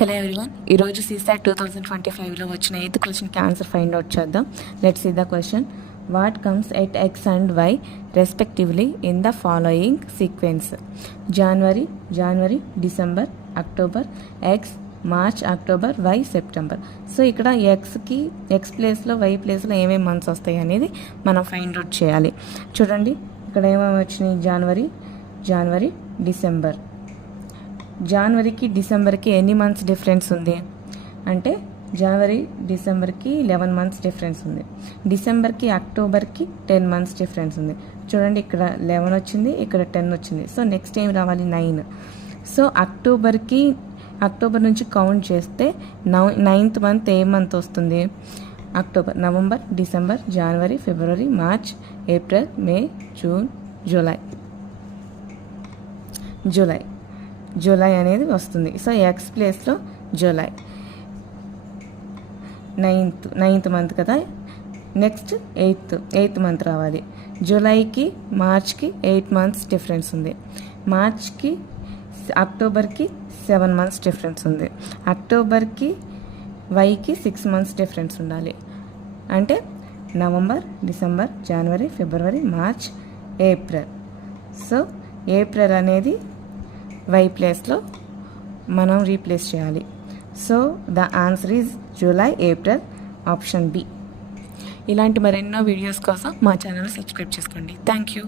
Hello everyone, ఈరోజు CSAT 2025లో వచ్చిన 8th క్వశ్చన్కి ఆన్సర్ ఫైండ్ అవుట్ చేద్దాం. Let's see the question. What comes at X and Y respectively in the following sequence? January, December, October, X, March, October, Y, September. So ఇక్కడ X ప్లేస్లో Y ప్లేస్లో ఏమేమి months వస్తాయి అనేది మనం find out చేయాలి. చూడండి, ఇక్కడ ఏమేమి వచ్చినాయి? జనవరి, డిసెంబర్. జనవరికి డిసెంబర్కి ఎన్ని మంత్స్ డిఫరెన్స్ ఉంది అంటే జనవరి డిసెంబర్కి 11 మంత్స్ డిఫరెన్స్ ఉంది. డిసెంబర్కి అక్టోబర్కి 10 మంత్స్ డిఫరెన్స్ ఉంది. చూడండి, ఇక్కడ 11 వచ్చింది, ఇక్కడ 10 వచ్చింది. సో నెక్స్ట్ ఏం రావాలి? 9. సో అక్టోబర్ నుంచి కౌంట్ చేస్తే 9th మంత్ ఏ మంత్ వస్తుంది? October. November, December, January, February, March, April, మే, జూన్, జూలై అనేది వస్తుంది. సో ఎక్స్ ప్లేస్లో జూలై. 9th మంత్ కదా. నెక్స్ట్ 8th మంత్ రావాలి. జూలైకి మార్చ్కి 8 మంత్స్ డిఫరెన్స్ ఉంది. మార్చ్కి అక్టోబర్కి 7 మంత్స్ డిఫరెన్స్ ఉంది. అక్టోబర్కి వైకి 6 మంత్స్ డిఫరెన్స్ ఉండాలి. అంటే November, December, January, February, March, April. So April అనేది వై ప్లేస్లో మనం రీప్లేస్ చేయాలి. So the answer is July, April, option B. ఇలాంటి మరెన్నో వీడియోస్ కోసం మా ఛానల్ సబ్స్క్రైబ్ చేసుకోండి. Thank you.